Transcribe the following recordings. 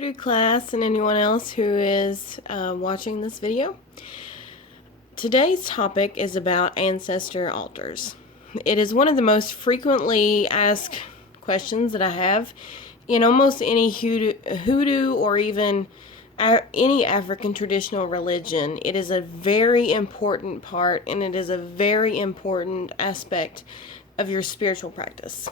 Hoodoo class and anyone else who is watching this video. Today's topic is about ancestor altars. It is one of the most frequently asked questions that I have in almost any hoodoo or even any African traditional religion. It is a very important part, and it is a very important aspect of your spiritual practice.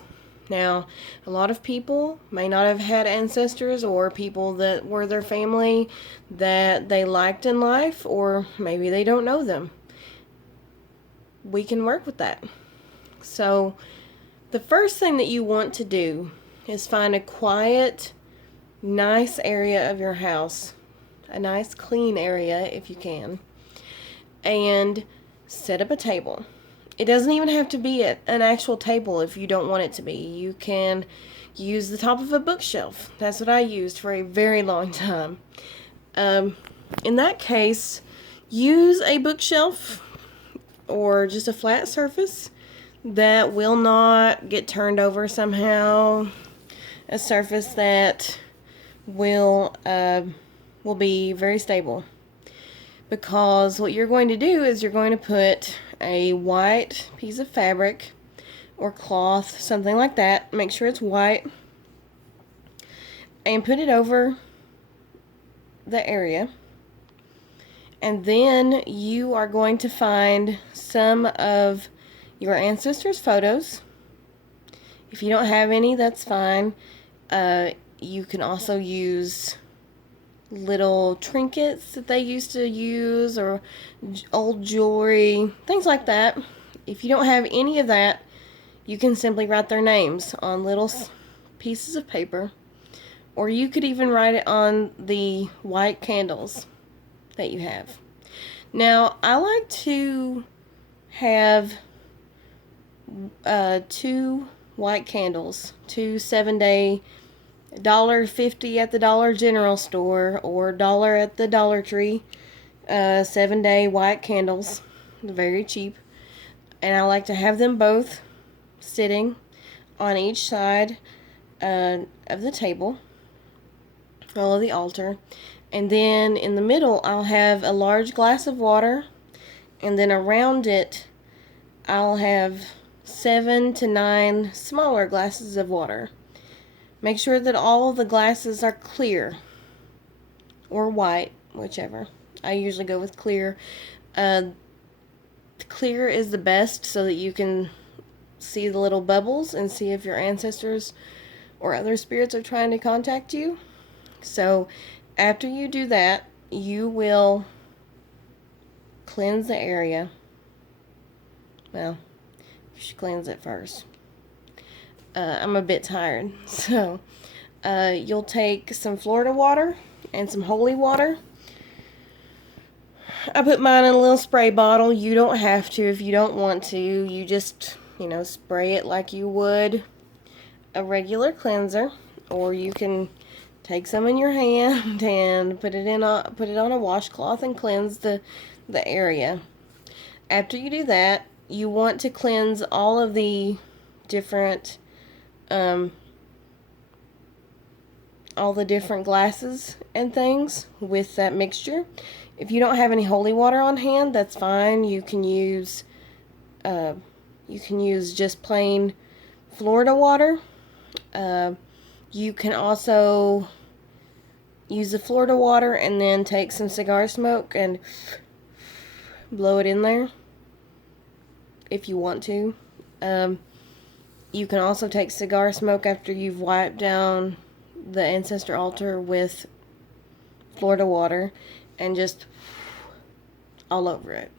Now, a lot of people may not have had ancestors or people that were their family that they liked in life, or maybe they don't know them. We can work with that. So, the first thing that you want to do is find a quiet, nice area of your house, a nice clean area if you can, and set up a table. It doesn't even have to be an actual table if you don't want it to be. You can use the top of a bookshelf. That's what I used for a very long time. In that case, use a bookshelf or just a flat surface that will not get turned over somehow. A surface that will be very stable. Because what you're going to do is you're going to put a white piece of fabric or cloth, something like that. Make sure it's white. And put it over the area. And then you are going to find some of your ancestors' photos. If you don't have any, that's fine. You can also use little trinkets that they used to use, or old jewelry, things like that. If you don't have any of that, you can simply write their names on little pieces of paper, or you could even write it on the white candles that you have. Now, I like to have 2 white candles, 2 7-day $1.50 at the Dollar General store or $1 at the Dollar Tree. 7-day white candles, very cheap, and I like to have them both sitting on each side of the table, of the altar, and then in the middle I'll have a large glass of water, and then around it I'll have 7 to 9 smaller glasses of water. Make sure that all of the glasses are clear or white, whichever. I usually go with clear. Clear is the best so that you can see the little bubbles and see if your ancestors or other spirits are trying to contact you. So after you do that, you will cleanse the area. Well, you should cleanse it first. I'm a bit tired, so you'll take some Florida water and some holy water. I put mine in a little spray bottle. You don't have to if you don't want to. You just, spray it like you would a regular cleanser, or you can take some in your hand and put it on a washcloth and cleanse the area. After you do that, you want to cleanse all of the different all the different glasses and things with that mixture. If you don't have any holy water on hand, that's fine. You can use just plain Florida water. You can also use the Florida water and then take some cigar smoke and blow it in there if you want to. You can also take cigar smoke after you've wiped down the ancestor altar with Florida water and just all over it.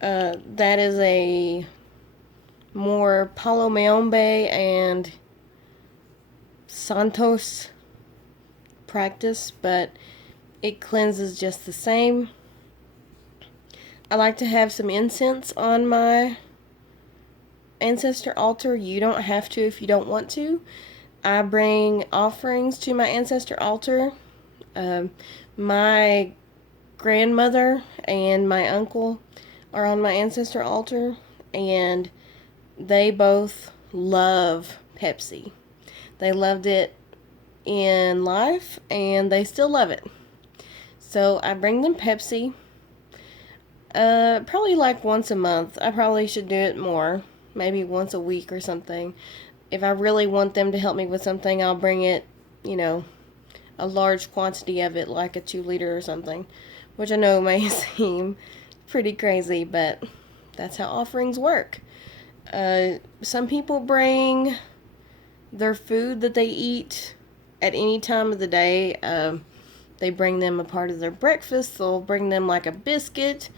That is a more Palo Mayombe and Santos practice, but it cleanses just the same. I like to have some incense on my ancestor altar. You don't have to if you don't want to. I bring offerings to my ancestor altar. My grandmother and my uncle are on my ancestor altar, and they both love Pepsi. They loved it in life, and they still love it. So I bring them Pepsi, probably like once a month. I probably should do it more, maybe once a week or something. If I really want them to help me with something, I'll bring it, a large quantity of it, like a 2 liter or something, which I know may seem pretty crazy, but that's how offerings work. Some people bring their food that they eat at any time of the day. They bring them a part of their breakfast. They'll bring them like a biscuit,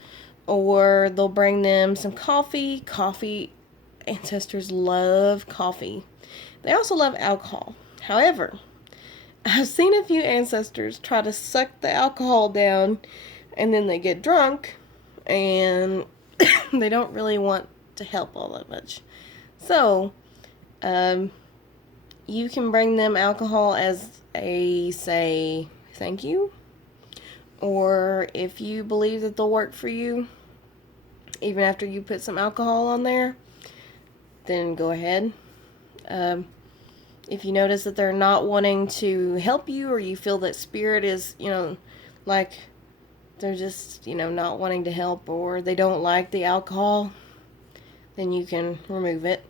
or they'll bring them some coffee. Ancestors love coffee. They also love alcohol. However, I've seen a few ancestors try to suck the alcohol down, and then they get drunk, and they don't really want to help all that much. So, you can bring them alcohol as a, say, thank you. Or if you believe that they'll work for you, even after you put some alcohol on there, then go ahead. If you notice that they're not wanting to help you, or you feel that spirit is, like they're just, not wanting to help, or they don't like the alcohol, then you can remove it.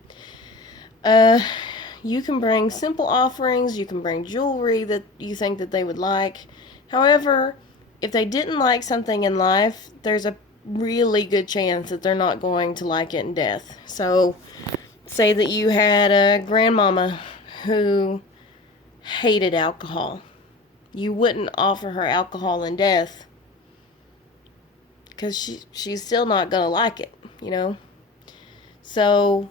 You can bring simple offerings. You can bring jewelry that you think that they would like. However, if they didn't like something in life, there's a really good chance that they're not going to like it in death. So, say that you had a grandmama who hated alcohol. You wouldn't offer her alcohol in death, because she's still not going to like it, So,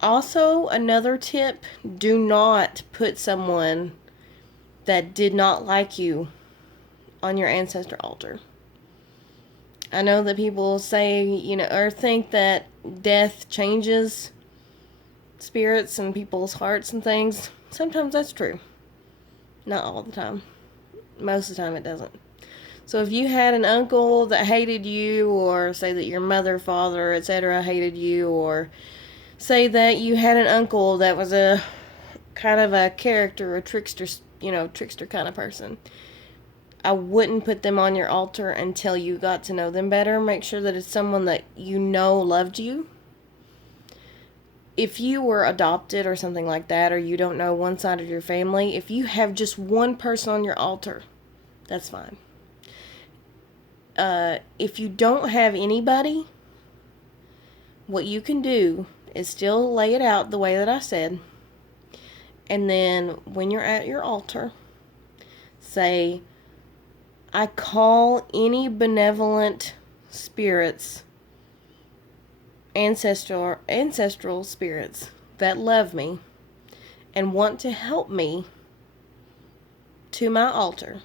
also, another tip, do not put someone that did not like you on your ancestor altar. I know that people say, or think that death changes spirits and people's hearts and things. Sometimes that's true. Not all the time. Most of the time it doesn't. So if you had an uncle that hated you, or say that your mother, father, etc. hated you, or say that you had an uncle that was a kind of a character, a trickster, trickster kind of person, I wouldn't put them on your altar until you got to know them better. Make sure that it's someone that loved you. If you were adopted or something like that, or you don't know one side of your family, if you have just one person on your altar, that's fine. If you don't have anybody, what you can do is still lay it out the way that I said. And then when you're at your altar, say, I call any benevolent spirits, ancestral spirits that love me and want to help me, to my altar.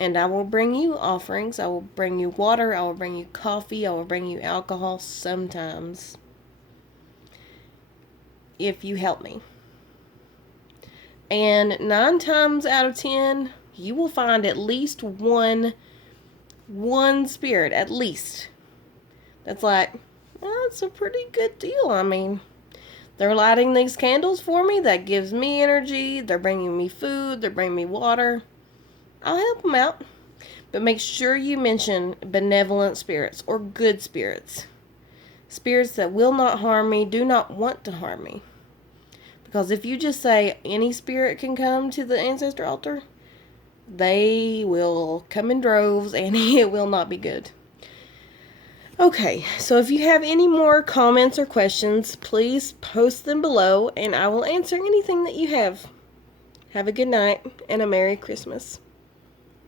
And I will bring you offerings. I will bring you water. I will bring you coffee. I will bring you alcohol sometimes, if you help me. And 9 times out of 10, you will find at least one spirit, at least, that's like, well, that's a pretty good deal. I mean, they're lighting these candles for me. That gives me energy. They're bringing me food. They're bringing me water. I'll help them out. But make sure you mention benevolent spirits, or good spirits. Spirits that will not harm me, do not want to harm me. Because if you just say any spirit can come to the ancestor altar, they will come in droves, and it will not be good. Okay, so if you have any more comments or questions, please post them below, and I will answer anything that you have. Have a good night, and a Merry Christmas.